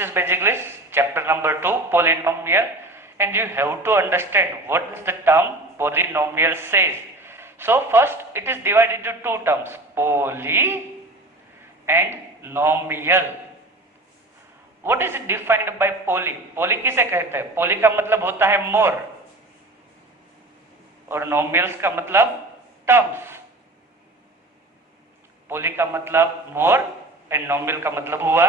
this is basically chapter number 2, polynomial, and you have to understand what is the term polynomial says. So first it is divided into two terms, poly and nomial. What is defined by poly? पोली किसे कहते हैं? पोली का मतलब होता है मोर और नॉमियल्स का मतलब टर्म्स. पोली का मतलब मोर एंड नॉमियल का मतलब हुआ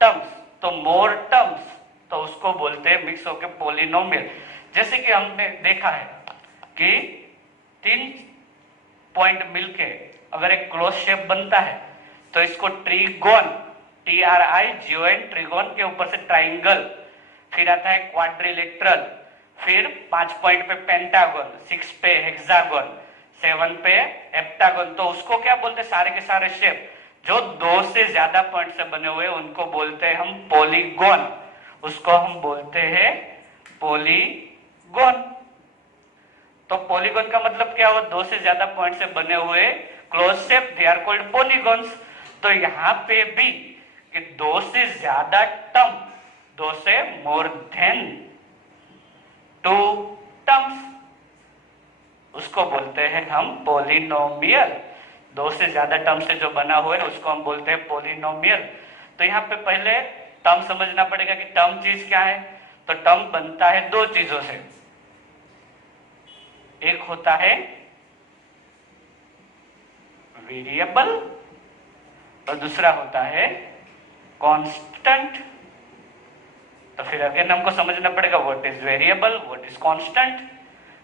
टर्म्स. तो मोर टर्म्स तो उसको बोलते हैं मिक्स होकर पोलिनोमियल. जैसे कि हमने देखा है कि 3 पॉइंट मिलके अगर एक क्लोज शेप बनता है तो इसको ट्रीगोन, TRIGON, ट्रीगोन के ऊपर से ट्राइंगल, फिर आता है क्वाड्रिलेटरल, फिर 5 पॉइंट पे पेंटागन, 6 पे हेक्सागन, 7 पे हेप्टागन. तो उसको क्या बोलते हैं? सारे के सारे शेप जो 2 से ज्यादा पॉइंट से बने हुए उनको बोलते हैं हम पॉलीगोन. उसको हम बोलते हैं पॉलीगोन. तो पॉलीगोन का मतलब क्या हुआ? 2 से ज्यादा पॉइंट से बने हुए close shape, they are called polygons. तो यहाँ पे भी कि 2 से ज्यादा टर्म, 2 से मोर देन 2 टर्म्स, उसको बोलते हैं हम पॉलिनोमियल. 2 से ज्यादा टर्म से जो बना हुआ है उसको हम बोलते हैं पॉलिनोमियल. तो यहाँ पे पहले टर्म समझना पड़ेगा कि टर्म चीज क्या है. तो टर्म बनता है 2 चीजों से. एक होता है वेरिएबल और दूसरा होता है कांस्टेंट. तो फिर अगेन हमको समझना पड़ेगा what is variable, what is constant.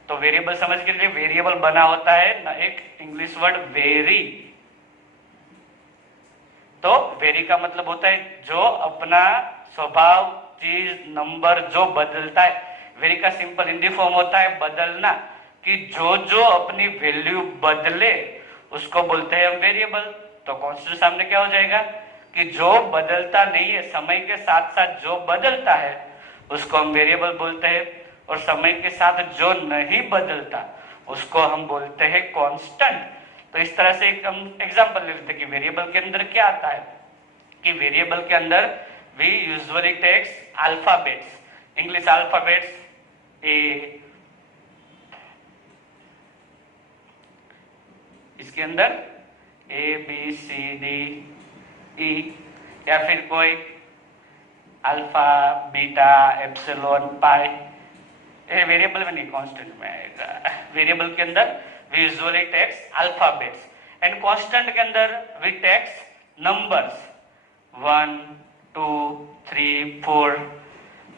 तो वेरिएबल समझ के लिए वेरिएबल बना होता है ना एक इंग्लिश वर्ड वेरी. तो वेरी का मतलब होता है जो अपना स्वभाव, चीज, नंबर जो बदलता है. वेरी का सिंपल हिंदी फॉर्म होता है बदलना, कि जो जो अपनी वैल्यू बदले उसको बोलते हैं हम वेरिएबल. तो कांस्टेंट सामने क्या हो जाएगा कि जो बदलता नहीं है, समय के साथ साथ जो बदलता है उसको हम वेरिएबल बोलते हैं. और समय के साथ जो नहीं बदलता उसको हम बोलते हैं कांस्टेंट. तो इस तरह से एक हम एग्जांपल ले लेते हैं कि वेरिएबल के अंदर क्या आता है. कि वेरिएबल के अंदर we usually takes alphabets, English alphabets A, इसके अंदर ABCDE या फिर कोई अल्फा, बीटा, एप्सिलॉन, पाई. ये वेरिएबल में नहीं, कांस्टेंट में आएगा. वेरिएबल के अंदर we usually takes alphabets and constant के अंदर वी टेक्स नंबर्स 1, 2, 3, 4,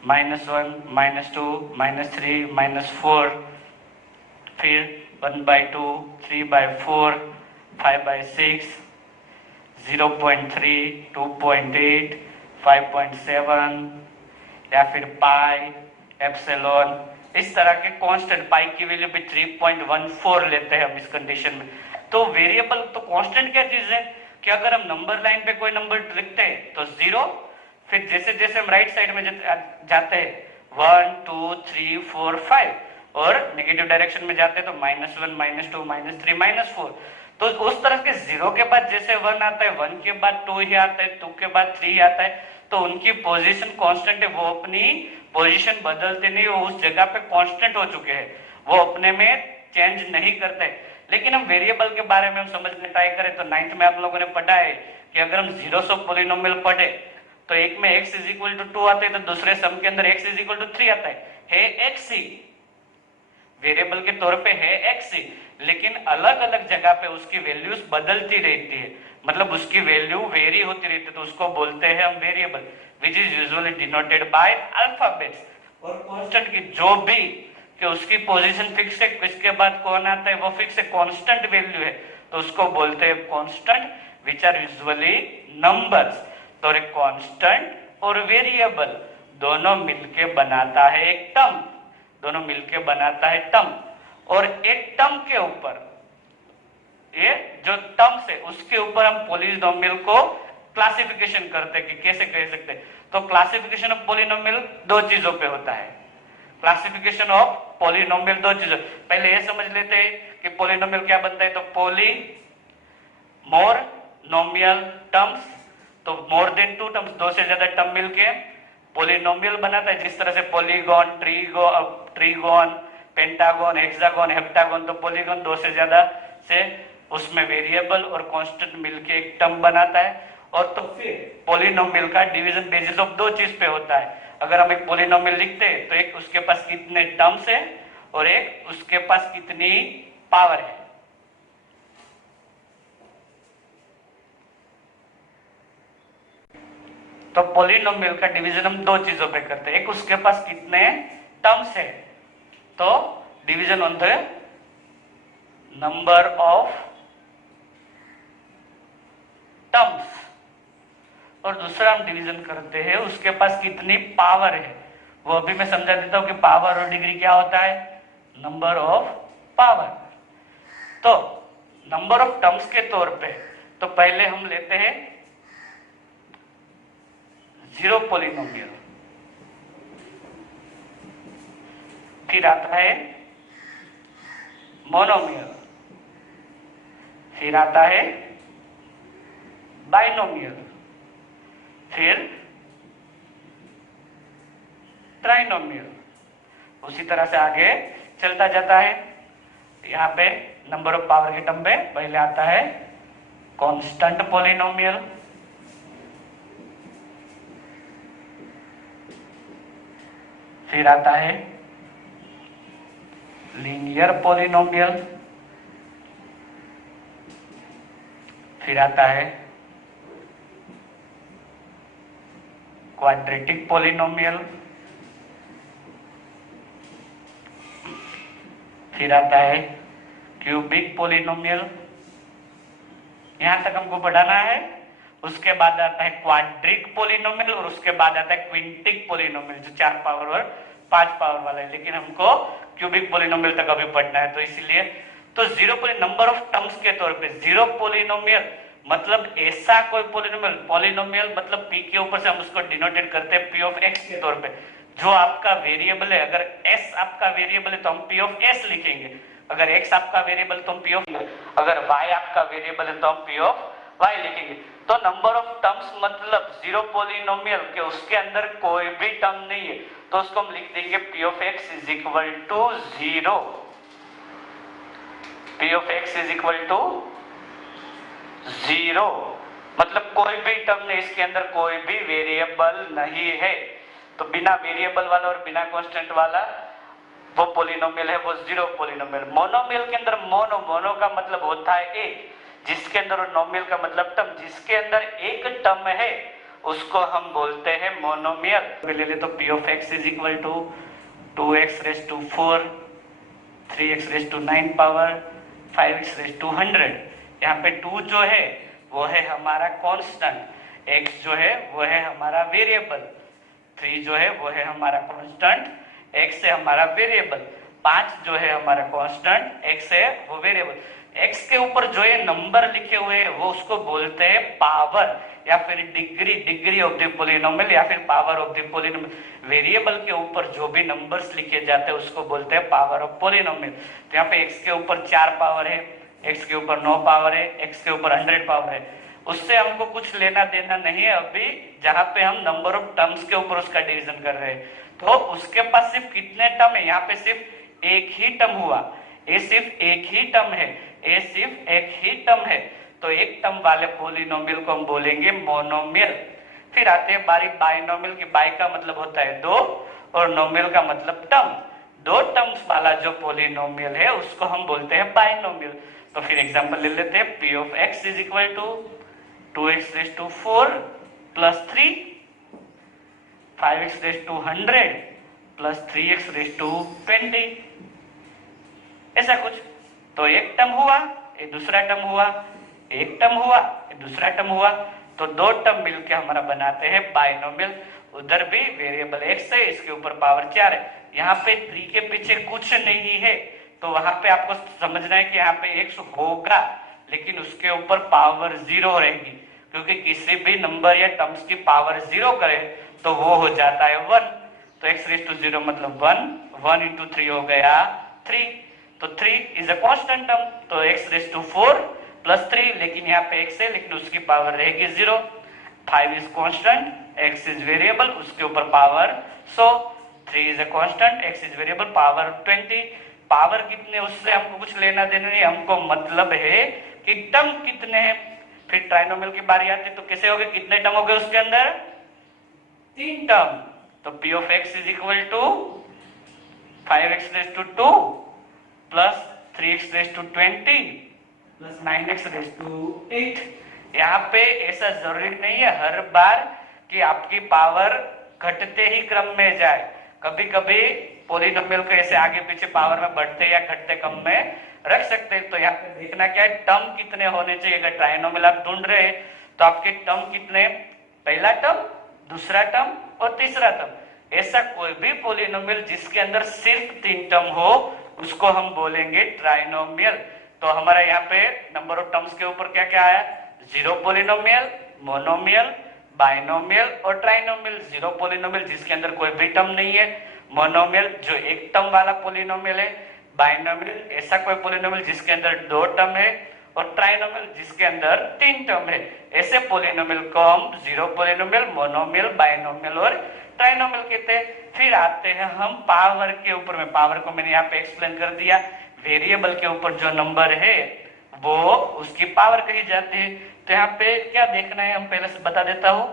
-1, -2, -3, -4, फिर 1/2, 3/4, 5/6, 0.3, 2.8, 5.7 या फिर पाई, एप्सिलॉन. इस तरह के कांस्टेंट. पाई की वैल्यू भी 3.14 लेते हैं हम इस कंडीशन में. तो वेरिएबल, तो कांस्टेंट क्या चीज है कि अगर हम नंबर लाइन पे कोई नंबर लिखते हैं तो 0, फिर जैसे जैसे हम राइट साइड में जाते हैं 1, 2, 3, 4, 5 और नेगेटिव डायरेक्शन में जाते हैं तो -1, -2, -3, -4. तो उस तरह के 0 के बाद जैसे 1 आता है, 1 के बाद 2 ही आता है, 2 के बाद 3 आता है. तो उनकी पोजीशन कांस्टेंट है, वो अपनी पोजीशन बदलते नहीं, वो उस जगह पे कांस्टेंट हो चुके हैं, वो अपने में चेंज नहीं करते. लेकिन हम वेरिएबल के बारे में हम समझने ट्राई करें तो 9th में आप लोगों ने पढ़ा है कि अगर हम जीरोस ऑफ पॉलिनोमियल पढ़े तो एक में x = 2 आता है तो दूसरे सम के अंदर x = 3 आता है x ही वेरिएबल के तौर पे है x ही, लेकिन अलग अलग जगह पे उसकी वैल्यूज बदलती रहती है, मतलब उसकी वैल्यू वेरी होती रहती है. तो उसको बोलते हैं हम variable which is usually denoted by alphabets. और कांस्टेंट की जो भी कि उसकी पोजीशन फिक्स है, इसके बाद कौन आता है वो फिक्स है, कांस्टेंट वैल्यू है, तो उसको बोलते हैं constant which are usually numbers. तो एक कांस्टेंट और वेरिएबल दोनों मिलके बनाता है एक टर्म, दोनों मिलके बनाता है टर्म. और एक टर्म के ऊपर, ये जो टर्म्स है उसके ऊपर हम पॉलिनोमियल को क्लासिफिकेशन करते हैं कि कैसे कह सकते हैं. तो क्लासिफिकेशन ऑफ पॉलिनोमियल 2 चीजों पे होता है. क्लासिफिकेशन ऑफ पॉलिनोमियल 2 चीजों, पहले ये समझ लेते हैं कि पॉलिनोमियल क्या बनता है. तो पॉली, मोर, नोमियल, टर्म्स. तो मोर देन 2 टर्म्स, 2 से ज्यादा टर्म मिलके पोलिनोमियल बनाता है, जिस तरह से पॉलीगॉन, ट्रीगोन, पेंटागन, हेक्सागन, हेप्टागन, तो पॉलीगॉन 2 से ज्यादा से उसमें वेरिएबल और कांस्टेंट मिलके एक टर्म बनाता है। और तो फिर पोलिनोमियल का डिवीजन बेसिस ऑफ 2 चीज पे होता है। अगर हम एक पोलिनोमियल लिखते हैं तो एक उसके पास कितने टर्म्स है और एक उसके पास कितनी पावर है। तो पोलिनोमियल का डिवीजन हम 2 चीजों पे करते हैं, एक उसके पास कितने टर्म्स है, तो division on the number of terms, और दूसरा हम डिवीजन करते हैं उसके पास कितनी पावर है। वो अभी मैं समझा देता हूं कि पावर और डिग्री क्या होता है, नंबर ऑफ पावर। तो नंबर ऑफ टर्म्स के तौर पे तो पहले हम लेते हैं जीरो पोलिनोमियल, फिर आता है मोनोमियल, फिर आता है बाइनोमियल, फिर ट्राइनोमियल, उसी तरह से आगे चलता जाता है। यहाँ पे नंबर ऑफ पावर के टर्म पे पहले आता है कांस्टेंट पोलिनोमियल, फिर आता है लीनियर पोलिनोमियल, फिर आता है क्वाड्रेटिक पोलिनोमियल, फिर आता है क्यूबिक पोलिनोमियल। यहां तक हमको बढ़ाना है। उसके बाद आता है क्वाड्रिक पोलिनोमियल और उसके बाद आता है क्विंटिक पोलिनोमियल, जो 4 पावर और 5 पावर वाला है, लेकिन हमको क्यूबिक पोलिनोमियल तक अभी पढ़ना है। तो इसीलिए तो जीरो नंबर ऑफ टर्म्स के तौर पे जीरो पोलिनोमियल मतलब ऐसा कोई पोलिनोमियल, पोलिनोमियल मतलब p के ऊपर से हम उसको डिनोटेट करते हैं p ऑफ x के तौर पे, जो आपका वेरिएबल है। अगर s आपका वेरिएबल है तो हम p ऑफ s लिखेंगे, अगर x आपका वेरिएबल तो हम p ऑफ, अगर y आपका वेरिएबल है तो हम p ऑफ y लिखेंगे। तो नंबर ऑफ टर्म्स मतलब जीरो पोलिनोमियल के उसके अंदर कोई भी टर्म नहीं है तो उसको हम लिख देंगे p of x is equal to 0, p of x is equal to 0 मतलब कोई भी टर्म नहीं, इसके अंदर कोई भी वेरिएबल नहीं है। तो बिना वेरिएबल वाला और बिना कांस्टेंट वाला वो पोलिनोमियल है, वो जीरो पोलिनोमियल। मोनोमियल के अंदर मोनो का मतलब होता है एक, जिसके अंदर, और नोमियल का मतलब टर्म, जिसके अंदर एक टर्म है उसको हम बोलते हैं मोनोमियल। ले ले तो p of x is equal to 2x raise to 4, 3x raise to 9 power, 5x raise to 100। यहाँ पे 2 जो है वो है हमारा कांस्टेंट, x जो है वो है हमारा वेरिएबल, 3 जो है वो है हमारा कांस्टेंट, x है हमारा वेरिएबल, 5 जो है हमारा कांस्टेंट, x है वो वेरिएबल। x के ऊपर जो ये नंबर लिखे हुए हैं वो उसको बोलते हैं पावर या फिर डिग्री ऑफ द पोलिनोमियल या फिर power of the polynomial. Variable के ऊपर जो भी नंबर्स लिखे जाते हैं उसको बोलते हैं पावर ऑफ पोलिनोमियल। तो यहाँ पे x के ऊपर 4 पावर है, x के ऊपर 9 पावर है, x के ऊपर 100 पावर है, उससे हमको कुछ लेना देना नहीं है अभी, जहां पे हम नंबर ऑफ टर्म्स के ऊपर उसका डिवीजन कर रहे हैं। तो उसके पास सिर्फ कितने टर्म है, यहाँ पे सिर्फ एक ही टर्म हुआ, ये सिर्फ एक ही टर्म है, ये सिर्फ एक ही टर्म है, तो एक टर्म वाले पोलिनोमियल को हम बोलेंगे मोनोमियल। फिर आते हैं बारी बाइनोमियल की, बाई का मतलब होता है 2 और नोमियल का मतलब टर्म, 2 टर्म्स वाला जो पोलिनोमियल है उसको हम बोलते हैं बाइनोमियल। तो फिर एग्जांपल ले लेते हैं, p of x is equal to 2x raise to 4 plus 3, 5x raise to 100 plus 3x raise to 20, ऐसा कुछ। तो एक टर्म हुआ, ये दूसरा टर्म हुआ, एक टर्म हुआ, ये दूसरा टर्म हुआ, तो 2 टर्म मिलके हमारा बनाते हैं बाइनोमियल। उधर भी वेरिएबल x है, इसके ऊपर पावर 4 है, यहाँ पे 3 के पीछे कुछ नहीं है, तो वहां पे आपको समझना है कि यहाँ पे x होगा लेकिन उसके ऊपर पावर 0 रहेगी, क्योंकि किसी भी नंबर या टर्म्स की पावर 0 करे तो वो हो जाता है 1। तो x रेज टू 0 मतलब 1, 1 इंटू 3 हो गया 3, तो 3 इज अ कांस्टेंट टर्म, तो x रेज टू 4 प्लस 3, लेकिन यहाँ पे x है लेकिन उसकी पावर रहेगी 0। 5 is constant, x is variable, उसके ऊपर power 100, 3 is a constant, x is variable, power 20। Power कितने उससे हमको कुछ लेना देना नहीं, हमको मतलब है कि टर्म कितने हैं। फिर ट्राइनोमियल की बारी आती तो कैसे हो गए, कितने टर्म हो गए उसके अंदर, 3 टर्म। तो p of x is equal to 5x raise to 2 plus 3x raise to 20 plus 9x raise to 8। यहाँ पे ऐसा जरूरी नहीं है हर बार कि आपकी पावर घटते ही क्रम में जाए, कभी कभी पोलिनोमियल को ऐसे आगे पीछे पावर में बढ़ते या घटते क्रम में रख सकते हैं। तो यहाँ पे देखना क्या है, टर्म कितने होने चाहिए। अगर ट्राइनोमियल आप ढूंढ रहे हैं तो आपके टर्म कितने, पहला टर्म, दूसरा टर्म और तीसरा टर्म। ऐसा कोई भी पोलिनोमियल जिसके अंदर सिर्फ 3 टर्म हो उसको हम बोलेंगे ट्राइनोमियल। तो हमारा यहाँ पे नंबर ऑफ टर्म्स के ऊपर क्या क्या आया, जीरो पोलिनोमियल, मोनोमियल, बाइनोमियल और ट्राइनोमियल। जीरो पोलिनोमियल जिसके अंदर कोई भी टर्म नहीं है, मोनोमियल जो एक टर्म वाला पोलिनोमियल है, बाइनोमियल ऐसा कोई पोलिनोमियल जिसके अंदर 2 टर्म है और ट्राइनोमियल जिसके अंदर 3 टर्म है। ऐसे पोलिनोमियल को हम जीरो पोलिनोमियल, मोनोमियल, बाइनोमियल और ट्राइनोमियल कहते हैं। फिर आते हैं हम पावर के ऊपर में। पावर को मैंने यहाँ पे एक्सप्लेन कर दिया, वेरिएबल के ऊपर जो नंबर है वो उसकी पावर कही जाती है। तो यहाँ पे क्या देखना है, हम पहले से बता देता हूँ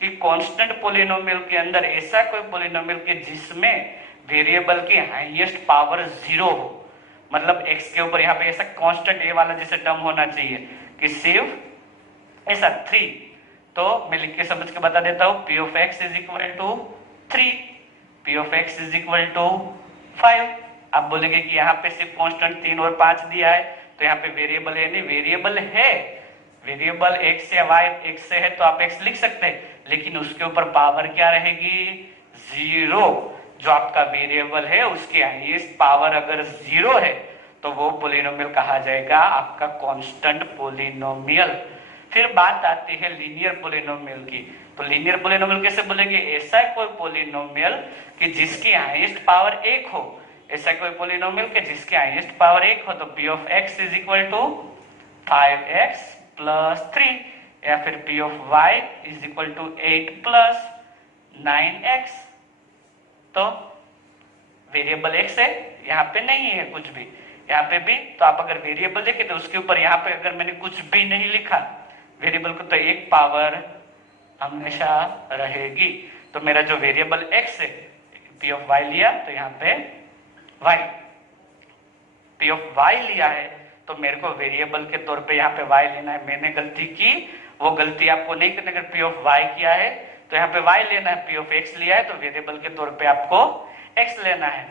कि कांस्टेंट पोलिनोमियल के अंदर ऐसा कोई पोलिनोमियल के जिसमें वेरिएबल की हाईएस्ट पावर 0 हो, मतलब x के ऊपर यहाँ पे ऐसा कांस्टेंट a वाला जैसे टर्म होना चाहिए कि सिर्फ ऐसा 3। तो मैं लिख के समझ के बता देता हूँ, p of x is equal to 3, p of x is equal to 5। आप बोलेंगे कि यहाँ पे सिर्फ कांस्टेंट 3 और 5 दिया है तो यहाँ पे वेरिएबल है नहीं, वेरिएबल है। वेरिएबल x या y x से है तो आप x लिख सकते हैं, लेकिन उसके ऊपर पावर क्या रहेगी, 0। जो आपका वेरिएबल है उसकी हाईएस्ट पावर अगर 0 है तो वो पोलिनोमियल कहा जाएगा आपका कांस्टेंट पोलिनोमियल। फिर बात आती है लीनियर पोलिनोमियल की। तो लीनियर पोलिनोमियल कैसे बोलेंगे, ऐसा कोई पोलिनोमियल कि जिसकी हाईएस्ट पावर 1 हो, ऐसा कोई पोलिनोमियल कि जिसकी हाईएस्ट पावर 1 हो। तो p of x is equal to 5x plus 3 या फिर p of y is equal to 8 plus 9x। तो वेरिएबल x है, यहाँ पे नहीं है कुछ भी, यहाँ पे भी। तो आप अगर वेरिएबल देखें तो उसके ऊपर यहाँ पे अगर मैंने कुछ भी नहीं लिखा वेरिएबल को, तो एक पावर हमेशा रहेगी। तो मेरा जो वेरिएबल x है, p of y लिया तो यहाँ पे y, p of y लिया है तो मेरे को वेरिएबल के तौर पे यहाँ पे y लेना है। मैंने गलती की, वो गलती आपको नहीं करनी। अगर p of y किया है तो यहाँ पे y लेना है, p of x लिया है तो वेरिएबल के तौर पे आपको x लेना है।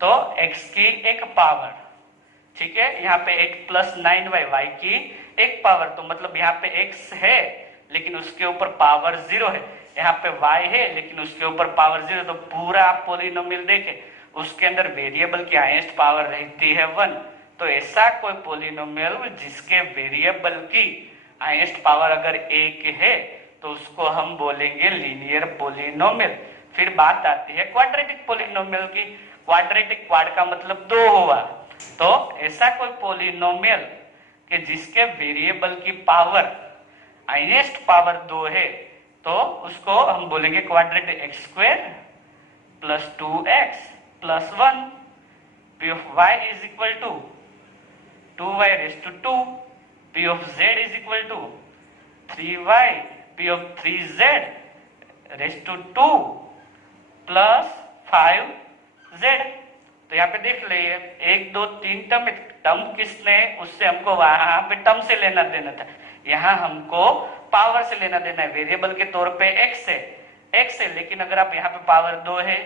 तो x की एक पावर, ठीक है, यहाँ पे 8 प्लस 9y, y की एक पावर। तो मतलब यहाँ पे x है लेकिन उसके ऊपर पावर 0 है, यहाँ पे y है लेकिन उसके ऊपर पावर 0। तो पूरा आप पोलिनोमियल देखें उसके अंदर वेरिएबल की हाईएस्ट पावर रहती है 1। तो ऐसा कोई पोलिनोमियल जिसके वेरिएबल की हाईएस्ट पावर अगर 1 है तो उसको हम बोलेंगे लीनियर पोलिनोमियल। फिर बात आती है क्वाड्रेटिक पोलिनोमियल की। क्वाड्रेटिक, क्वाड का मतलब 2 हुआ। तो ऐसा कोई पोलिनोमियल कि जिसके वेरिएबल की पावर हाईएस्ट पावर 2 है तो उसको हम बोलेंगे quadratic. X square plus 2x plus 1, p of y is equal to 2y raised to 2, p of z is equal to 3y, p of 3z raised to 2 plus 5z। तो यहाँ पे देख लिए 1 2 3 टर्म, टर्म किसने, उससे हमको वहां पे टर्म से लेना देना था, यहाँ हमको पावर से लेना देना है। वेरिएबल के तौर पे x है, लेकिन अगर आप यहाँ पे पावर 2 है,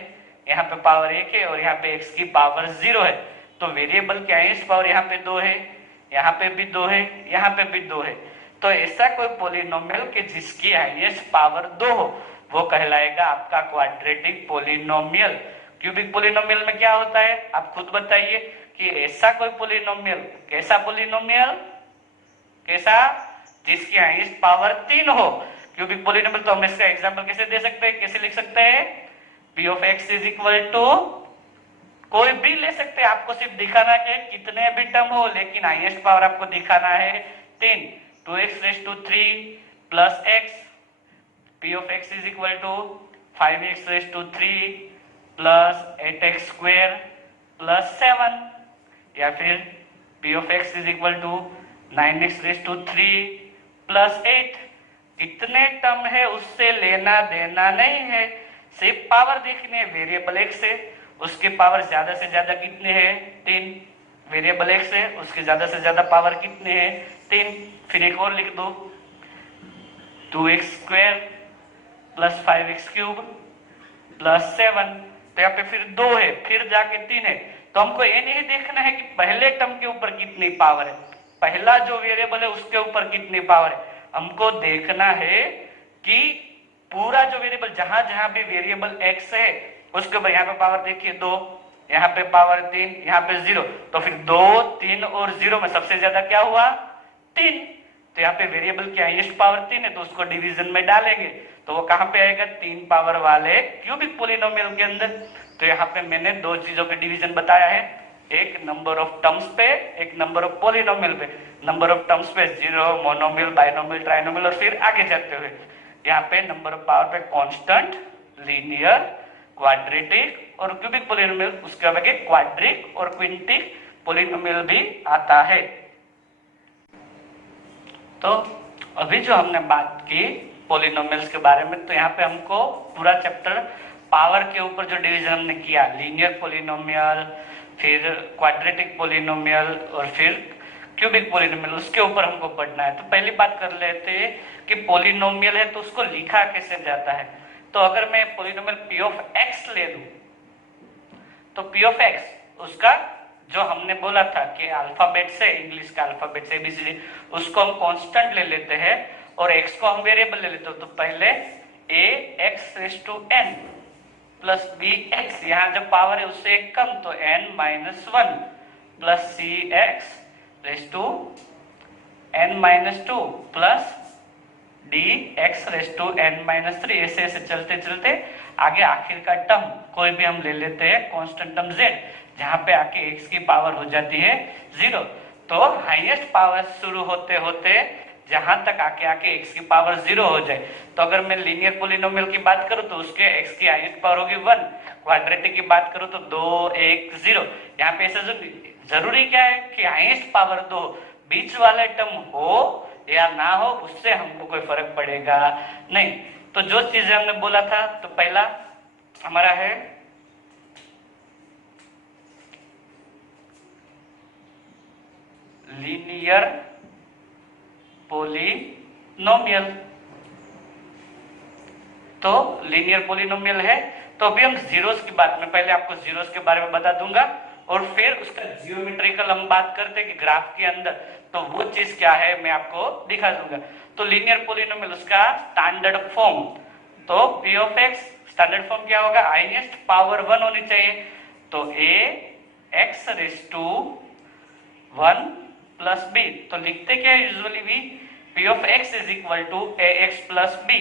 यहाँ पे पावर 1 है और यहाँ पे x की पावर 0 है, तो वेरिएबल की हाईएस्ट पावर यहाँ पे 2 है, यहाँ पे भी 2 है, यहाँ पे भी 2 है। तो ऐसा कोई पोलिनोमियल कि जिसकी हाईएस्ट पावर 2 हो वो कहलाएगा आपका क्वाड्रेटिक पोलिनोमियल। क्यूबिक पोलिनोमियल में क्या होता है आप खुद बताइए कि ऐसा कोई पोलिनोमियल, कैसा पोलिनोमियल, कैसा, जिसकी हाईएस्ट पावर 3 हो। क्यूबिक पोलिनोमियल तो हम इसका एग्जांपल कैसे दे सकते हैं, कैसे लिख सकते हैं, p of x is equal to, कोई भी ले सकते हैं, आपको सिर्फ दिखाना है कितने भी टर्म हो लेकिन हाईएस्ट पावर आपको दिखाना है 3। 2x raise to 3 plus x P of x is equal to 5x raised to 3 plus 8x square plus 7, या फिर P of x is equal to 9x raised to 3 plus 8। कितने term है उससे लेना देना नहीं है, सिर्फ पावर देखनी है। वेरिएबल x है, उसके पावर ज्यादा से ज्यादा कितने हैं 3। वेरिएबल x है, उसके ज्यादा से ज्यादा पावर कितने हैं 3। फिर एक और लिख दो 2x square plus 5x cube plus 7। तो यहाँ पे फिर 2 है, फिर जाके 3 है। तो हमको ये नहीं देखना है कि पहले टर्म के ऊपर कितनी पावर है, पहला जो वेरिएबल है उसके ऊपर कितनी पावर है। हमको देखना है कि पूरा जो वेरिएबल जहां जहां भी वेरिएबल x है उसके ऊपर, यहाँ पे पावर देखिए 2, यहाँ पे पावर 3, यहाँ पे 0। तो फिर 2, 3 और 0 में सबसे ज्यादा क्या हुआ 3। तो यहाँ पे वेरिएबल की हाईएस्ट पावर 3 है, तो उसको डिवीजन में डालेंगे तो वो कहाँ पे आएगा 3 पावर वाले क्यूबिक पोलिनोमियल के अंदर। तो यहाँ पे मैंने दो चीजों के डिवीजन बताया है, एक नंबर ऑफ टर्म्स पे, एक नंबर ऑफ पोलिनोमियल पे। नंबर ऑफ टर्म्स पे 0, मोनोमियल, बाइनोमियल, ट्राइनोमियल, और फिर आगे जाते हुए यहाँ पे नंबर ऑफ पावर पे कांस्टेंट, लीनियर, क्वाड्रेटिक और क्यूबिक पोलिनोमियल, उसके आगे क्वाड्रिक और क्विंटिक पोलिनोमियल भी आता है। तो अभी जो हमने बात की पोलिनोमियल्स के बारे में, तो यहाँ पे हमको पूरा चैप्टर पावर के ऊपर जो डिवीजन हमने किया, लीनियर पोलिनोमियल, फिर क्वाड्रेटिक पोलिनोमियल और फिर क्यूबिक पोलिनोमियल, उसके ऊपर हमको पढ़ना है। तो पहली बात कर लेते हैं कि पोलिनोमियल है तो उसको लिखा कैसे जाता है। तो अगर मैं पोलिनोमियल p ऑफ x ले लूं, तो p ऑफ x उसका जो हमने बोला था कि अल्फाबेट से, इंग्लिश का अल्फाबेट से ABCD, उसको हम कांस्टेंट ले लेते हैं और x को हम वेरिएबल ले लेते हैं। तो पहले ax raise to n plus bx, यहाँ जब पावर है उससे एक कम तो n-1 plus cx raise to n-2 plus dx raise to n-3। ऐसे ऐसे चलते चलते आगे आखिर का टर्म कोई भी हम ले लेते हैं कांस्टेंट टर्म z, जहां पे आके x की पावर हो जाती है 0। तो हाईएस्ट पावर शुरू होते होते जहां तक आके x की पावर 0 हो जाए। तो अगर मैं लीनियर पोलिनोमियल की बात करूं तो उसके x की हाईएस्ट पावर होगी 1, क्वाड्रेटिक की बात करूं तो 2, 1, 0। यहाँ पे ऐसा जरूरी क्या है कि हाईएस्ट पावर 2, बीच वाले टर्म हो या ना हो उससे हमको कोई फर्क पड़ेगा नहीं। तो जो चीजें हमने बोला था, तो पहला हमारा है लीनियर पोलिनोमियल। तो लीनियर पोलिनोमियल है तो अभी हम जीरोस की बात में, पहले आपको जीरोस के बारे में बता दूंगा और फिर उसका जियोमेट्रिकल हम बात करते हैं कि ग्राफ के अंदर, तो वो चीज क्या है मैं आपको दिखा दूंगा। तो लीनियर पोलिनोमियल उसका स्टैंडर्ड फॉर्म, तो p of x standard form क्या होगा, हाईएस्ट पावर 1 होनी चाहिए। तो ax raise to 1 plus b, तो लिखते क्या है यूजुअली भी p of x is equal to ax plus b।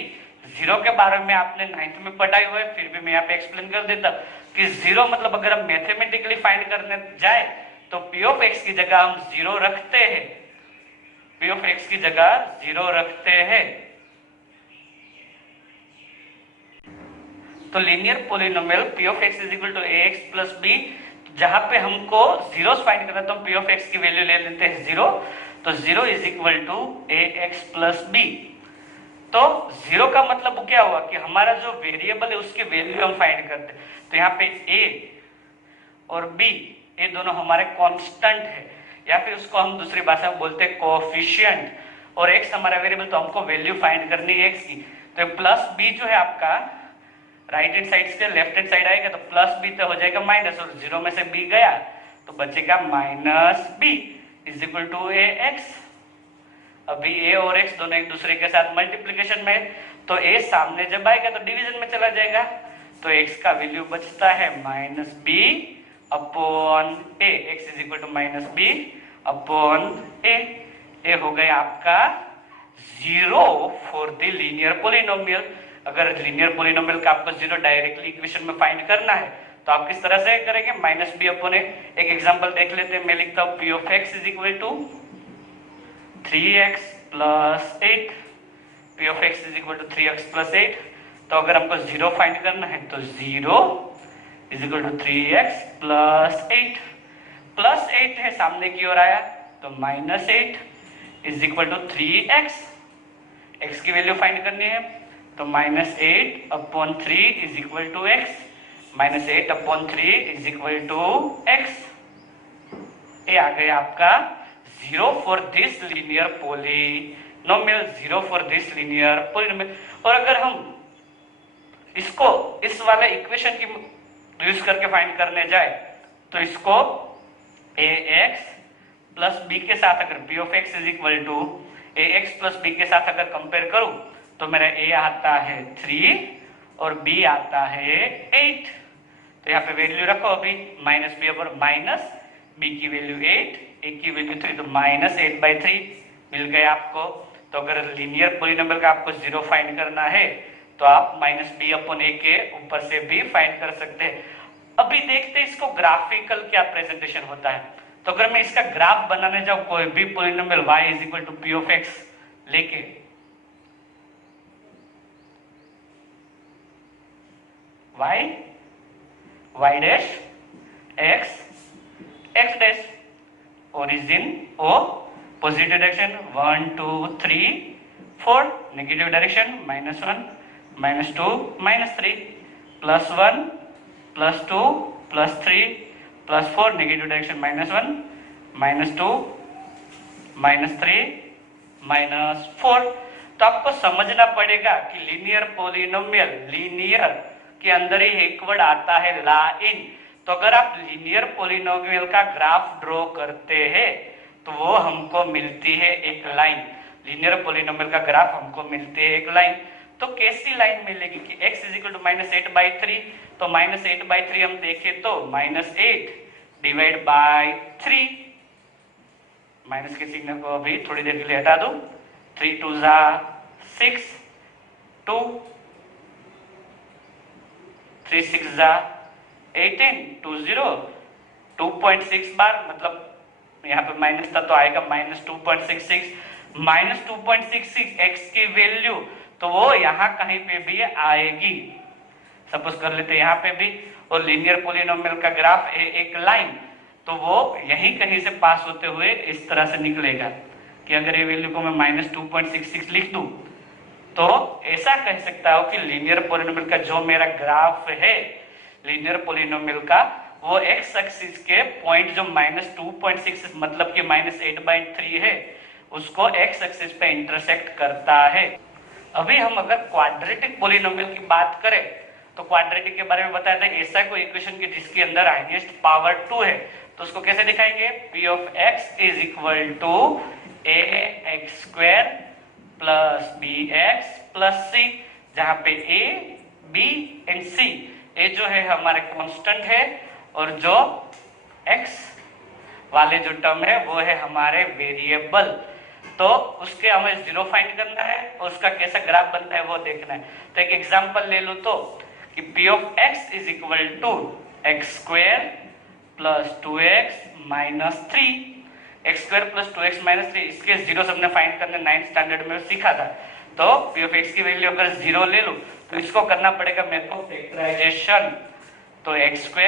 Zero के बारे में आपने 9th में पढ़ाई हुआ है, फिर भी मैं यहाँ पे एक्सप्लेन कर देता कि जीरो मतलब अगर हम मैथमेटिकली फाइंड करने जाए तो p ऑफ x की जगह हम जीरो रखते हैं, p ऑफ x की जगह जीरो रखते हैं। तो linear polynomial p of x is equal to ax plus b, जहां पे हमको जीरोस फाइंड करना है तो हम p ऑफ x की वैल्यू ले लेते हैं 0। तो 0 is equal to ax plus b। तो 0 का मतलब क्या हुआ कि हमारा जो वेरिएबल है उसकी वैल्यू हम फाइंड करते हैं। तो यहाँ पे a और b ये दोनों हमारे कांस्टेंट है, या फिर उसको हम दूसरी भाषा में बोलते हैं कोएफिशिएंट, और x हमारा वेरिएबल, तो हमको वैल्यू फाइंड करनी है x की। तो प्लस b जो है आपका राइट हैंड साइड से लेफ्ट हैंड साइड आएगा, तो प्लस b तो हो जाएगा माइनस, और 0 में से b गया तो बचेगा minus b is equal to ax। अभी a और x दोनों एक दूसरे के साथ मल्टीप्लिकेशन में, तो a सामने जब आएगा तो डिवीजन में चला जाएगा, तो x का वैल्यू बचता है minus b upon a, x is equal to minus b upon a। ये हो गया आपका 0 फॉर द लीनियर पोलिनोमियल। अगर लीनियर पोलिनोमियल का आपको 0 डायरेक्टली इक्वेशन में फाइंड करना है तो आप किस तरह से करेंगे, माइनस b अपॉन a। एक एग्जांपल देख लेते हैं, मैं लिखता हूं p of x is equal to 3x plus 8, p of x is equal to 3x plus 8। तो अगर हमको 0 फाइंड करना है तो 0 is equal to 3x plus 8। Plus 8 है, सामने की ओर आया तो minus 8 is equal to 3x। x की वैल्यू फाइंड करनी है तो minus 8 upon 3 is equal to x। Minus 8 upon 3 is equal to x। ये आ गया आपका 0 for this linear polynomial, 0 for this linear polynomial. और अगर हम इसको इस वाले इक्वेशन की यूज करके फाइंड करने जाए तो इसको ax प्लस b के साथ अगर p of x is equal to ax plus b के साथ अगर कंपेयर करूं तो मेरा a आता है 3 और b आता है 8। तो यहाँ पे वैल्यू रखो अभी, माइनस b पर माइनस b की वैल्यू 8, a की वैल्यू 3, तो माइनस 8/3 मिल गया आपको। तो अगर लीनियर पॉलिनोमियल का आपको 0 फाइंड करना है तो आप माइनस b अपॉन a के ऊपर से भी फाइंड कर सकते हैं। अभी देखते हैं इसको ग्राफिकल क्या प्रेजेंटेशन होता है। तो अगर मैं इसका ग्राफ बनाने जाऊं कोई भी polynomial y is equal to p of x लेके, y dash x x dash, origin o, positive direction 1 2 3 4, negative direction -1 -2 -3, +1 +2 +3 +4, negative direction -1 -2 -3 -4। तो आपको समझना पड़ेगा कि लीनियर पॉलिनोमियल, लीनियर के अंदर ही एक वर्ड आता है लाइन। तो अगर आप लीनियर पॉलिनोमियल का ग्राफ ड्रॉ करते हैं तो वो हमको मिलती है एक लाइन। लीनियर पॉलिनोमियल का ग्राफ हमको मिलती है एक लाइन। तो कैसी लाइन मिलेगी कि x इज इक्वल टू -8/3। तो -8/3 हम देखें तो -8 डिवाइड बाय 3, माइनस के चिन्ह को अभी थोड़ी देर के लिए हटा दो, 3 2 6 2 3 6 18 20 2.6 बार, मतलब यहाँ पे माइनस था तो आएगा -2.66, -2.66 x की वैल्यू, तो वो यहाँ कहीं पे भी आएगी। सपोज कर लेते हैं यहाँ पे भी, और लीनियर पॉलिनोमियल का ग्राफ है एक लाइन, तो वो यहीं कहीं से पास होते हुए इस तरह से निकलेगा कि अगर ये वैल्यू को मैं -2.66 लिख दूं तो ऐसा कह सकता हूं कि लीनियर पॉलिनोमियल का जो मेरा ग्राफ है लीनियर पॉलिनोमियल का, वो एक्स एक्सिस के पॉइंट जो -2.66 मतलब कि -8/3 है उसको एक्स एक्सिस पे इंटरसेक्ट करता है। अभी हम अगर क्वाड्रेटिक पॉलिनोमियल की बात करें तो क्वाड्रेटिक के बारे में बताया था, ऐसा कोई इक्वेशन की जिसके अंदर हाईएस्ट पावर 2 है तो उसको कैसे दिखाएंगे, p of x is equal to ax² plus bx plus c, जहां पे a b and c, a जो है हमारे कांस्टेंट है और जो x वाले जो टर्म है वो है हमारे वेरिएबल। तो उसके हमें 0 फाइंड करना है और उसका कैसा ग्राफ बनता है वो देखना है। तो एक एग्जांपल ले लो तो कि p of x is equal to x² plus 2x minus 3, x² plus 2x minus 3, इसके 0 हमने फाइंड करने 9th स्टैंडर्ड में सीखा था। तो p ऑफ x की वैल्यू अगर 0 ले लो तो इसको करना पड़ेगा मेरे को फैक्टराइजेशन, तो x²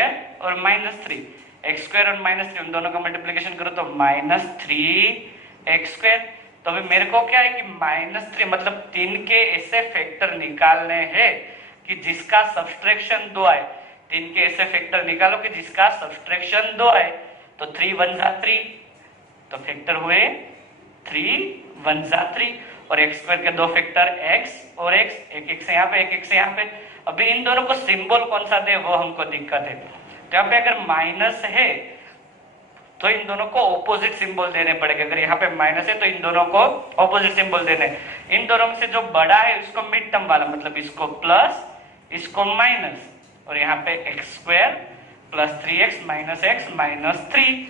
और -3, x² और -3 उन दोनों का मल्टीप्लिकेशन करो तो -3x²। तो अभी मेरे को क्या है कि -3 मतलब 3 के ऐसे फैक्टर निकालने हैं कि जिसका सब्सट्रैक्शन 2 आए। 3 के ऐसे फैक्टर निकालो कि जिसका सब्सट्रैक्शन 2 आए, तो 3 1 जा 3, तो फैक्टर हुए 3 1 जा 3, और x² के दो फैक्टर x और x, एक x यहाँ पे एक x यहाँ पे। अभी इन दोनों को सिंबल कौन सा दे वो हमको दिक्कत है। तो यहाँ पे अगर माइनस है तो इन दोनों को ऑपोजिट सिंबल देने पड़ेंगे, अगर यहाँ पे माइनस है तो इन दोनों को ऑपोजिट सिंबल देने। इन दोनों में से जो बड़ा है उसको मिड टर्म वाला, मतलब इसको प्लस इसको माइनस, और यहाँ पे x² plus 3x minus x minus 3।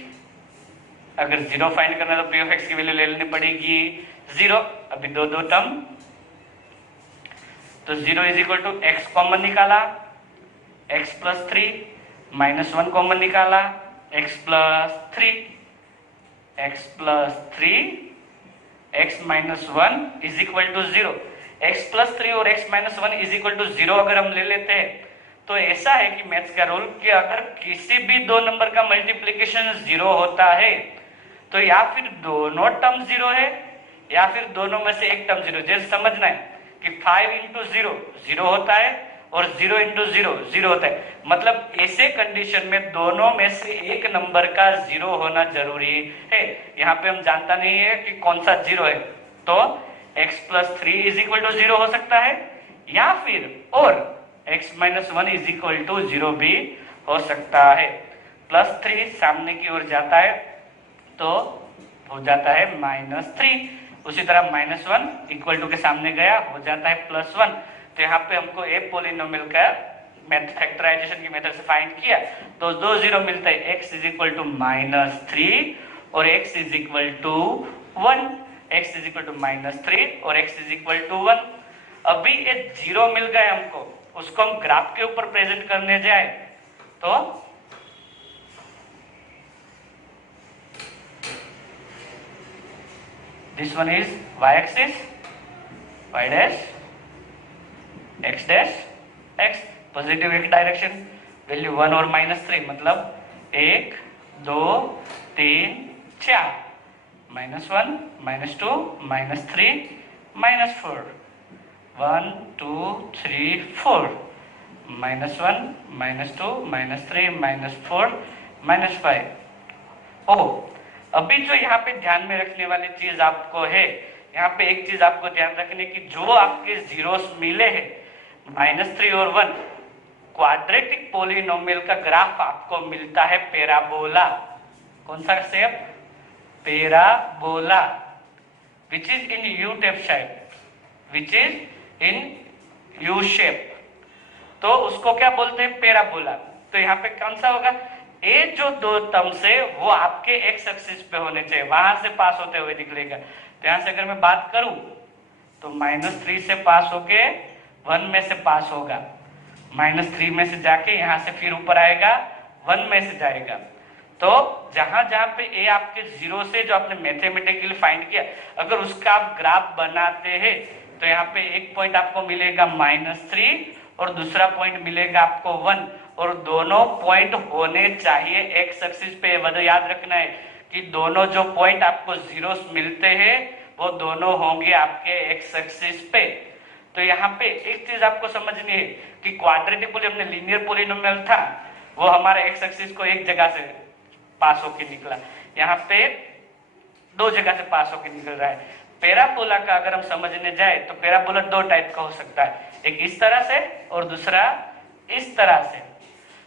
अगर 0 फाइंड करना तो p ऑफ x की वैल्यू ले लेनी पड़ेगी 0। अभी दो टर्म, तो 0 is equal to x common निकाला, x प्लस 3 -1 कॉमन निकाला, x plus 3, x plus 3 x minus 1 is equal to 0। x plus 3 और x minus 1 is equal to 0 अगर हम ले लेते हैं तो ऐसा है कि मैथ्स का रूल कि अगर किसी भी दो नंबर का मल्टीप्लिकेशन 0 होता है तो या फिर दोनों टर्म 0 है या फिर दोनों में से एक टर्म 0। जैसे समझना है कि 5 इंटू 0 0 होता है और 0 इंटू 0 0 होता है, मतलब ऐसे कंडीशन में दोनों में से एक नंबर का 0 होना जरूरी है। यहाँ पे हम जानता नहीं है कि कौन सा 0 है, तो x plus 3 is equal to 0 हो सकता है या फिर और x minus 1 is equal to 0 भी हो सकता है। प्लस 3 सामने की ओर जाता है तो हो जाता है -3, उसी तरह -1 इक्वल टू के सामने गया हो जाता है +1। तो यहाँ पे हमको ए पोलिनोमियल का फैक्टराइजेशन की मेथड से फाइंड किया तो 2 0 मिलता है, x इज इक्वल टू -3 और x is equal to 1, x is equal to -3 और x इज इक्वल टू 1। अभी ये 0 मिल गए हमको, उसको हम ग्राफ के ऊपर प्रेजेंट करने जाए तो this one is y axis, y dash, x dash, x positive एक डायरेक्शन, वैल्यू 1 और -3 मतलब 1 2 3 4, -1 -2 -3 -4, 1 2 3 4, -1 -2 -3 -4 -5। ओह, अभी जो यहाँ पे ध्यान में रखने वाली चीज आपको है, यहाँ पे एक चीज आपको ध्यान रखने की, जो आपके जीरोस मिले हैं -3 और 1, क्वाड्रेटिक पोलिनोमियल का ग्राफ आपको मिलता है पैराबोला। कौन सा shape? Parabola, which is in you tape shape, which is in U shape, तो उसको क्या बोलते हैं? पैराबोला। तो यहाँ पे कौन सा होगा? ये जो दो टर्म्स है वो आपके एक्स एक्सिस पे होने चाहिए, वहां से पास होते हुए निकलेगा। तो यहाँ से अगर मैं बात करूं तो -3 से पास होके 1 में से पास होगा, -3 में से जाके यहाँ से फिर ऊपर आएगा 1 में से जाएगा। तो जहां जहां पे ए आपके 0 से जो आपने मैथमेटिकली फाइंड किया, अगर उसका आप ग्राफ बनाते हैं तो यहाँ पे एक पॉइंट आपको मिलेगा -3 और दूसरा पॉइंट मिलेगा आपको 1, और दोनों पॉइंट होने चाहिए एक्स एक्सिस पे। मतलब याद रखना है कि दोनों जो पॉइंट आपको जीरोस मिलते हैं वो दोनों होंगे आपके एक्स एक्सिस पे। तो यहाँ पे एक चीज आपको समझनी है कि क्वाड्रेटिक पोलिनोमियल लीनियर पोलिनोमियल था, वो हमारे एक्स एक्सिस को एक जगह से पास होके निकला, यहाँ पे दो जगह से पास होके निकल रहा है। पैराबोला का अगर हम समझने जाए तो पैराबोला दो टाइप का हो सकता है, एक इस तरह से और दूसरा इस तरह से।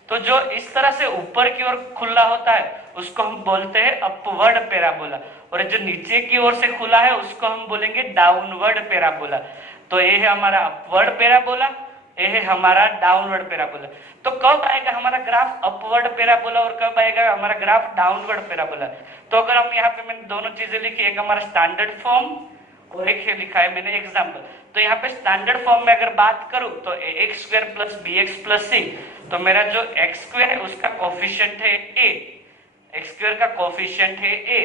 तो जो इस तरह से ऊपर की ओर खुला होता है उसको हम बोलते हैं अपवर्ड पैराबोला, और जो नीचे की ओर से खुला है उसको हम बोलेंगे डाउनवर्ड पैराबोला। तो ये है हमारा अपवर्ड पैराबोला, ये है हमारा डाउनवर्ड पैराबोला। तो कब आएगा हमारा ग्राफ अपवर्ड पैराबोला और कब आएगा हमारा ग्राफ डाउनवर्ड पैराबोला? तो अगर हम यहाँ पे मैंने दोनों चीजें लिखी, एक हमारा स्टैंडर्ड फॉर्म और एक लिखा है मैंने एग्जाम्पल। तो यहाँ पे स्टैंडर्ड फॉर्म में अगर बात करूं तो ax square plus bx plus c, तो मेरा जो x स्क्वायर है उसका कोफिशिएंट है a, x स्क्वायर का कोफिशिएंट है a,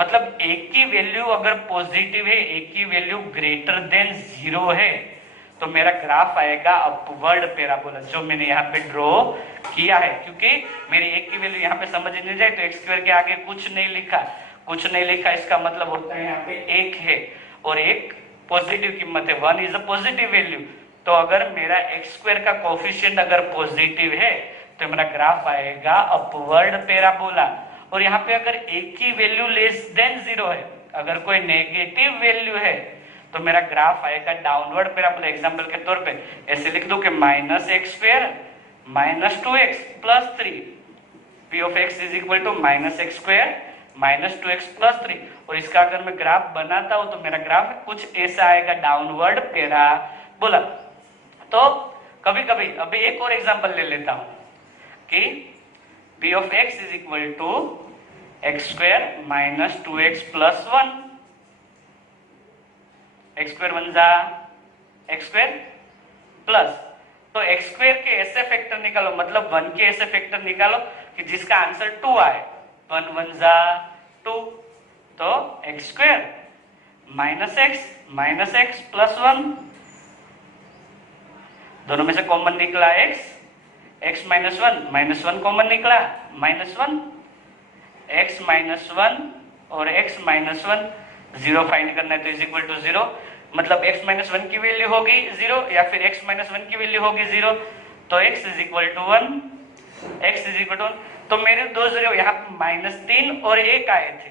मतलब a की वैल्यू अगर पॉजिटिव है, a की वैल्यू ग्रेटर देन 0 है, तो मेरा ग्राफ आएगा अपवर्ड पैराबोला, जो मैंने यहाँ पे ड्रॉ किया है। क्योंकि मेरी a की वैल्यू यहाँ पे समझ नहीं जाए तो x स्क्वायर के आगे कुछ नहीं लिखा, इसका मतलब होता है यहाँ पे 1 है और एक पॉजिटिव कीमत है, 1 इज अ पॉजिटिव वैल्यू। तो अगर मेरा एक्स स्क्वायर का कोफिशिएंट अगर पॉजिटिव है तो मेरा ग्राफ आएगा अपवर्ड पैराबोला। और यहाँ पे अगर एक की वैल्यू लेस देन 0 है, अगर कोई नेगेटिव वैल्यू है तो मेरा ग्राफ आएगा डाउनवर्ड पैराबोला। एग्जांपल के तौर पे ऐसे लिख दो कि -x square -2x plus 3, p of x is equal to -x square -2x plus 3, और इसका अगर मैं ग्राफ बनाता हूं तो मेरा ग्राफ कुछ ऐसा आएगा डाउनवर्ड पैराबोला। तो कभी कभी अभी एक और एग्जांपल ले लेता हूं कि p of x is equal to x square -2x plus 1, x square 1 जा x स्क्वायर प्लस, तो x स्क्वायर के ऐसे फैक्टर निकालो, मतलब 1 के ऐसे फैक्टर निकालो कि जिसका आंसर 2 आए, 1 1 जा 2, तो x स्क्वायर -x प्लस 1 दोनों में से कॉमन निकला x माइनस वन कॉमन निकला -1, x माइनस वन और x माइनस वन, 0 फाइंड करना है तो इज इक्वल टू 0, मतलब x माइनस वन की वैल्यू होगी 0 या फिर x माइनस वन की वैल्यू होगी 0, तो x is equal to 1, x is equal to 1। तो मेरे दो जीरो यहाँ -3 और 1 आए थे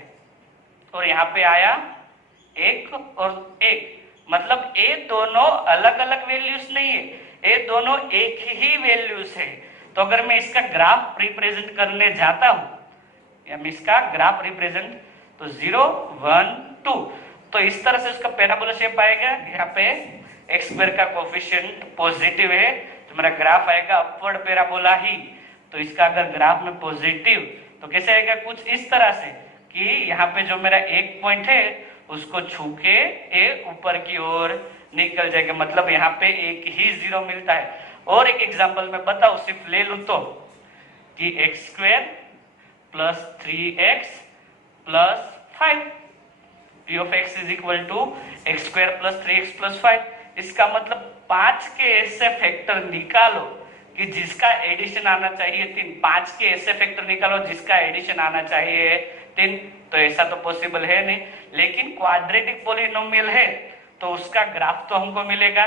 और यहाँ पे आया 1 और 1, मतलब ये दोनों अलग अलग वैल्यूज नहीं है, ये दोनों एक ही वैल्यूज है। तो अगर मैं इसका ग्राफ रिप्रेजेंट करने जाता हूं या मैं इसका ग्राफ रिप्रेजेंट तो 0 1 2, तो इस तरह से उसका पैराबोला शेप आएगा। यहाँ पे एक्स स्क्वायर का कोफिशिएंट पॉजिटिव है तो मेरा ग्राफ आएगा अपवर्ड पैराबोला ही। तो इसका अगर ग्राफ में पॉजिटिव तो कैसे आएगा, कुछ इस तरह से कि यहाँ पे जो मेरा एक पॉइंट है उसको छू के ये ऊपर की ओर निकल जाएगा, मतलब यहाँ पे एक ही 0 मिलता है। और एक एग्जांपल में बताओ, सिर्फ ले लूं तो कि x square plus 3x plus 5, p of x is equal to x square plus 3x plus 5। इसका मतलब 5 के ऐसे फैक्टर निकालो कि जिसका एडिशन आना चाहिए 3, 5 के ऐसे फैक्टर निकालो जिसका एडिशन आना चाहिए 3, तो ऐसा तो पॉसिबल है नहीं। लेकिन क्वाड्रेटिक पॉलिनोमियल है तो उसका ग्राफ तो हमको मिलेगा,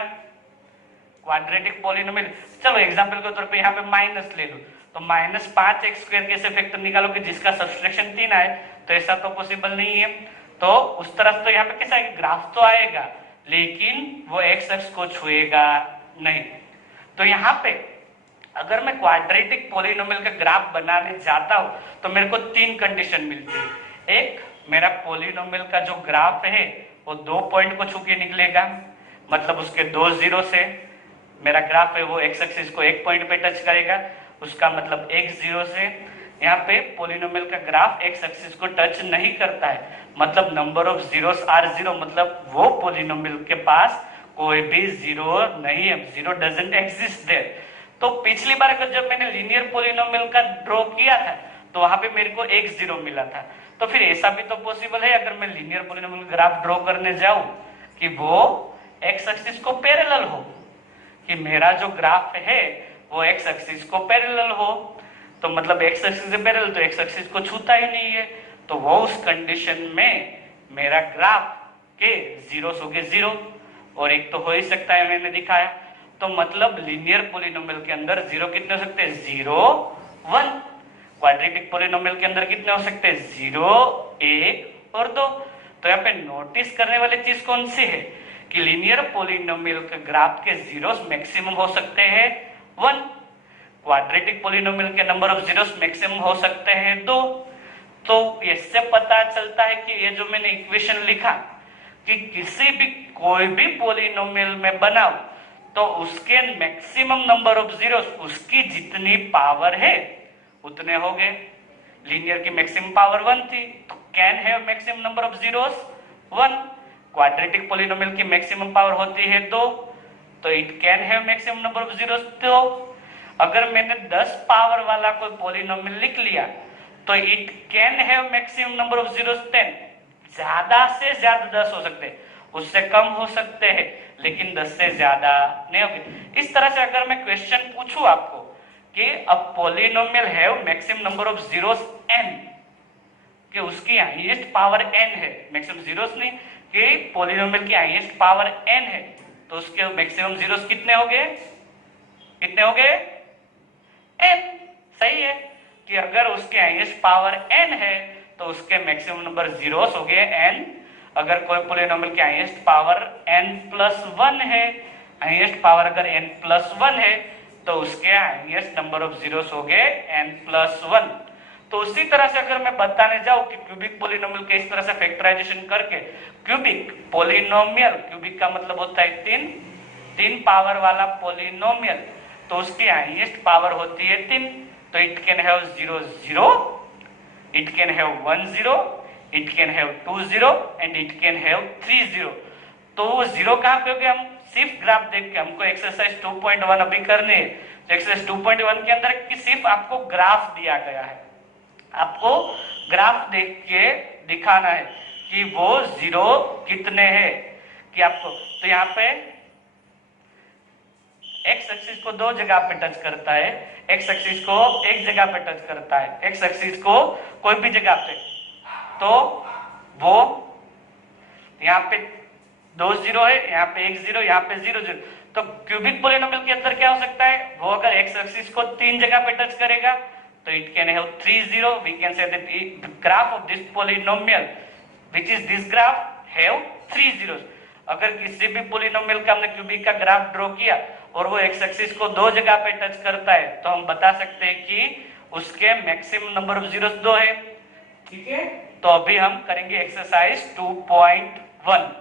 क्वाड्रेटिक पॉलिनोमियल। चलो एग्जांपल के तौर पे यहाँ पे माइनस ले लो, तो -5x स्क्वायर कैसे फैक्टर निकालो कि जिसका सब्सट्रैक्शन 3 आए, तो ऐसा तो पॉसिबल नहीं है। तो उस तरफ तो यहाँ पे कैसा है, ग्राफ तो आएगा लेकिन वो x अक्ष को छुएगा नहीं। तो यहाँ पे अगर मैं क्वाड्रेटिक पॉलिनोमियल का ग्राफ बनाने जाता हूं तो मेरे को 3 कंडीशन मिलती है। एक, मेरा पॉलिनोमियल का जो ग्राफ है वो 2 पॉइंट को छू के निकलेगा, मतलब उसके 2 जीरो से मेरा ग्राफ है वो एक्स एक्सिस को एक पॉइंट पे टच करेगा, उसका मतलब x 0 से। यहाँ पे पॉलिनोमियल का ग्राफ एक्स एक्सिस को टच नहीं करता है, मतलब नंबर ऑफ जीरोस आर 0, मतलब वो पॉलिनोमियल के पास कोई भी जीरो नहीं है, जीरो डजंट एग्जिस्ट देयर। तो पिछली बार अगर जब मैंने लीनियर पॉलिनोमियल का ड्रॉ किया था तो वहां पे मेरे को x 0 मिला था। तो फिर ऐसा भी तो पॉसिबल है अगर मैं लीनियर पॉलिनोमियल ग्राफ ड्रॉ करने जाऊं कि वो x एक्सिस को पैरेलल हो, कि मेरा जो ग्राफ है वो x एक्सिस को पैरेलल हो, तो मतलब x एक्सिस से पैरेलल तो x एक्सिस को छूता ही नहीं है, तो वो उस कंडीशन में मेरा ग्राफ के जीरोस हो गए 0, और एक तो हो ही सकता है मैंने दिखाया। तो मतलब लीनियर पॉलिनोमियल के अंदर 0 कितने हो सकते हैं, 0 1। क्वाड्रेटिक पॉलिनोमियल के अंदर कितने हो सकते हैं, 0 1 और 2। तो यहाँ पे नोटिस करने वाली चीज कौन सी है कि लीनियर पॉलिनोमियल के ग्राफ के जीरोस मैक्सिमम हो सकते हैं 1, क्वाड्रेटिक पॉलिनोमियल के नंबर ऑफ जीरोस मैक्सिमम हो सकते हैं 2। तो इससे पता चलता है कि ये जो मैंने इक्वेशन लिखा कि किसी भी कोई भी पॉलिनोमियल में बनाओ तो उसके मैक्सिमम नंबर ऑफ जीरोस उसकी जितनी पावर है उतने हो गए। लीनियर की मैक्सिमम पावर 1 थी तो can have maximum number of zeros 1। Quadratic polynomial की मैक्सिमम पावर होती है 2, तो it can have maximum number of zeros 2। अगर मैंने 10 पावर वाला कोई पॉलिनोमियल लिख लिया तो it can have maximum number of zeros 10। ज्यादा से ज्यादा 10 हो सकते हैं, उससे कम हो सकते हैं, लेकिन 10 से ज्यादा नहीं होगी। इस तरह से अगर मैं क्वेश्चन पूछूं आपको कि a polynomial have maximum number of zeros n, कि उसकी हाईएस्ट पावर n है, मैक्सिमम जीरोस नहीं, कि पॉलिनोमियल की हाईएस्ट पावर n है, तो उसके मैक्सिमम जीरोस कितने हो गए, कितने हो गए, n। सही है कि अगर उसके हाईएस्ट पावर n है तो उसके मैक्सिमम नंबर जीरोस हो गए n। अगर कोई पॉलिनोमियल की हाईएस्ट पावर n+1 है, हाईएस्ट पावर अगर n+1 है तो उसके हाईएस्ट नंबर ऑफ जीरोस हो गए n+1। तो उसी तरह से अगर मैं बताने जाऊं कि क्यूबिक पॉलिनोमियल के इस तरह से फैक्टराइजेशन करके क्यूबिक पॉलिनोमियल, क्यूबिक का मतलब होता है 3 पावर वाला पॉलिनोमियल, तो उसकी हाईएस्ट पावर होती है 3, तो it can have 0 0, it can have 1 0, it can have 2 0 and it can have 3 0। तो वो 0 कहां पे हो गया, हम सिर्फ ग्राफ देख के, हमको एक्सरसाइज 2.1 अभी करने है, तो एक्सरसाइज 2.1 के अंदर कि सिर्फ आपको ग्राफ दिया गया है, आपको ग्राफ देख के दिखाना है कि वो 0 कितने हैं कि आपको। तो यहाँ पे एक्स एक्सिस को दो जगह पे टच करता है, एक्स एक्सिस को एक जगह पे टच करता है, एक्स एक्सिस को कोई भी जगह पे, तो वो यहाँ पे 2 0 है, यहाँ पे 1 0, यहाँ पे 0 0। तो क्यूबिक पोलिनोमियल के अंदर क्या हो सकता है, वो अगर एक्स एक्सिस को तीन जगह पे टच करेगा तो it can have 3 0। We can say that the graph of this polynomial which is this graph have 3 zeros। अगर किसी भी पोलिनोमियल का हमने क्यूबिक का ग्राफ ड्रॉ किया और वो एक्स एक्सिस को दो जगह पे टच करता है तो हम बता सकते हैं कि उसके मैक्सिमम नंबर ऑफ जीरोस 2 है। ठीक है, तो अभी हम करेंगे exercise 2.1।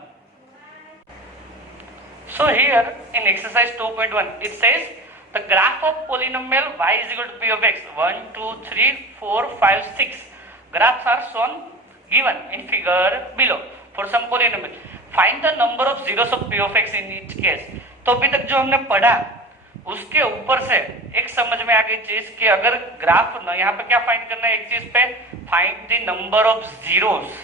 So here in exercise 2.1 it says the graph of polynomial y is equal to p of x 1 2 3 4 5 6 graphs are shown given in figure below for some polynomial find the number of zeros of p of x in each case। तो अभी तक जो हमने पढ़ा उसके ऊपर से एक समझ में आ गई चीज कि अगर ग्राफ न, यहाँ पे क्या फाइंड करना है, एक चीज पे find the number of zeros.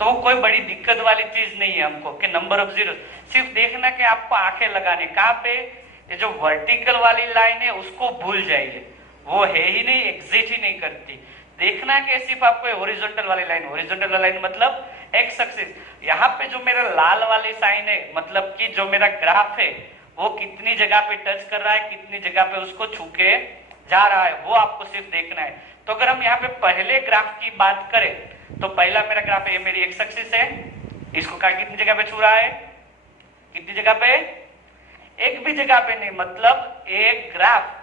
तो कोई बड़ी दिक्कत वाली चीज नहीं है हमको कि नंबर ऑफ जीरो, सिर्फ देखना कि आपको आंखें लगाने कहाँ पे, ये जो वर्टिकल वाली लाइन है उसको भूल जाइए, वो है ही नहीं, एग्जिट ही नहीं करती। देखना कि सिर्फ आपको हॉरिजॉन्टल वाली लाइन, हॉरिजॉन्टल वाली लाइन मतलब एक्स एक्सिस, यहाँ पे जो मेरा लाल वाली साइन है मतलब कि जो मेरा ग्राफ है वो कितनी जगह पे टच कर रहा है, कितनी जगह पे उसको छूके जा रहा है, वो आपको सिर्फ देखना है। तो अगर हम यहाँ पे पहले ग्राफ की बात करें तो पहला मेरा ग्राफ है, ये मेरी एक्स एक्सिस है, इसको क्या कितनी जगह पे छू रहा है, कितनी जगह पे, एक भी जगह पे नहीं, मतलब एक ग्राफ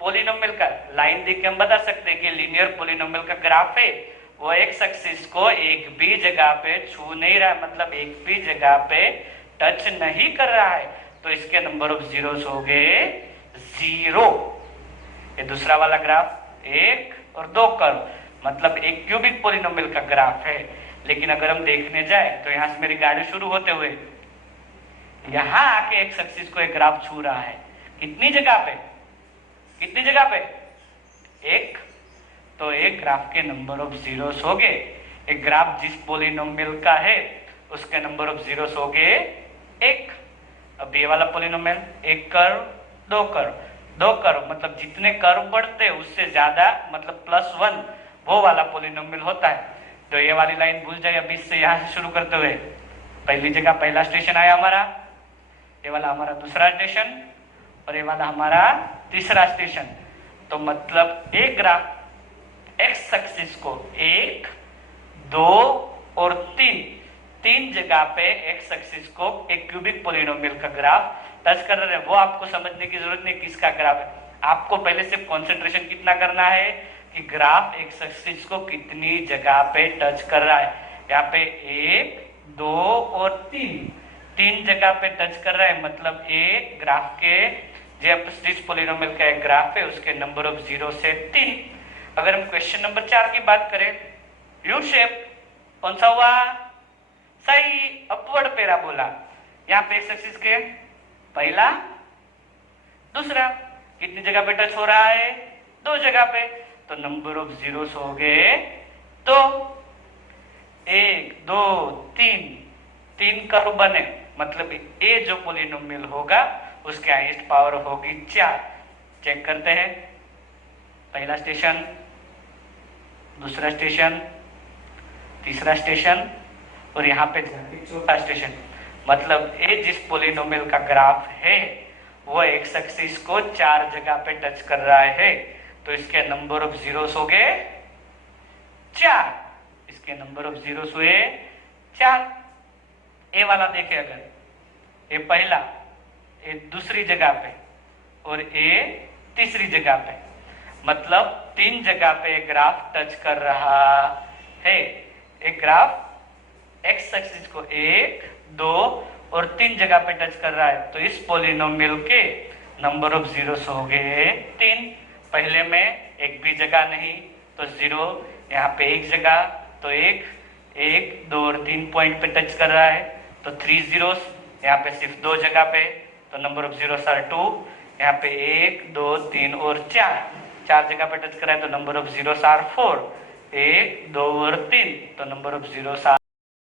पोलिनोमियल का लाइन देख के हम बता सकते हैं कि लीनियर पोलिनोमियल का ग्राफ है, वो एक्स एक्सिस को एक भी जगह पे छू नहीं रहा है, मतलब एक भी जगह पे टच नहीं कर रहा है, तो इसके नंबर ऑफ जीरोस हो गए 0। ये दूसरा वाला ग्राफ 1 और 2 कर्व मतलब एक क्यूबिक पोलिनोमियल का ग्राफ है। लेकिन अगर हम देखने जाए तो यहां से मेरी गाड़ी शुरू होते हुए यहां आके एक्स एक्सिस को एक ग्राफ छू रहा है, कितनी जगह पे, कितनी जगह पे, एक, तो एक ग्राफ के नंबर ऑफ जीरोस हो गए। एक ग्राफ जिस पोलिनोमियल का है उसके नंबर ऑफ जीरोस हो गए 1। अब ये वाला पोलिनोमियल, एक कर्व, दो कर्व, दो कर्व मतलब जितने कर्व बढ़ते उससे ज्यादा मतलब +1 वो वाला पोलिनोमियल होता है। तो ये वाली लाइन भूल जाए, अभी से यहां से शुरू करते हुए पहली जगह पहला स्टेशन आया हमारा, ये वाला हमारा दूसरा स्टेशन और ये वाला हमारा तीसरा स्टेशन। तो मतलब एक ग्राफ एक्स एक्सिस को 1 2 और 3 जगह पे एक्स एक्सिस को एक क्यूबिक पोलिनोमियल का ग्राफ टच कर रहे हैं। वो आपको समझने की जरूरत नहीं किसका ग्राफ है, आपको पहले सिर्फ कंसंट्रेशन कितना करना है कि ग्राफ एक्स एक्सिस को कितनी जगह पे टच कर रहा है। यहाँ पे 1 2 और 3 जगह पे टच कर रहा है, मतलब एक ग्राफ के जिस पोलिनोमियल का एक ग्राफ है उसके नंबर ऑफ 0 से 3। अगर हम क्वेश्चन नंबर 4 की बात करें, यू शेप कौन सा हुआ, सही, अपवर्ड पैराबोला। यहाँ पे एक्स एक्सिस के पहला दूसरा कितनी जगह पे टच हो रहा है, 2 जगह पे, तो नंबर ऑफ जीरोस हो गए 2, 1 2 3 कर्व बने, मतलब ए जो पोलिनोमियल होगा उसके हाईएस्ट पावर होगी 4। चेक करते हैं, पहला स्टेशन, दूसरा स्टेशन, तीसरा स्टेशन और यहाँ पे चौथा स्टेशन। मतलब ए जिस पोलिनोमियल का ग्राफ है वो एक्स एक्सिस को 4 जगह पे टच कर रहा है, तो इसके नंबर ऑफ जीरोस हो गए 4, इसके नंबर ऑफ जीरोस हुए 4। ए वाला देखे, अगर ए पहला, ए दूसरी जगह पे और ए तीसरी जगह पे, मतलब 3 जगह पे ग्राफ टच कर रहा है। एक ग्राफ एक्स एक्सिस को 1 2 और 3 जगह पे टच कर रहा है, तो इस पोलिनोमियल के नंबर ऑफ जीरोस हो गए 3। पहले में एक भी जगह नहीं तो 0, यहाँ पे एक जगह तो 1 2 और 3 पॉइंट पे टच कर रहा है तो 3 zeros, यहाँ पे सिर्फ 2 जगह पे तो नंबर ऑफ जीरोस आर 2, यहाँ पे 1 2 3 और 4 जगह पे टच कर रहा है तो नंबर ऑफ जीरोस आर 4, 1 2 और 3 तो नंबर ऑफ जीरोस आर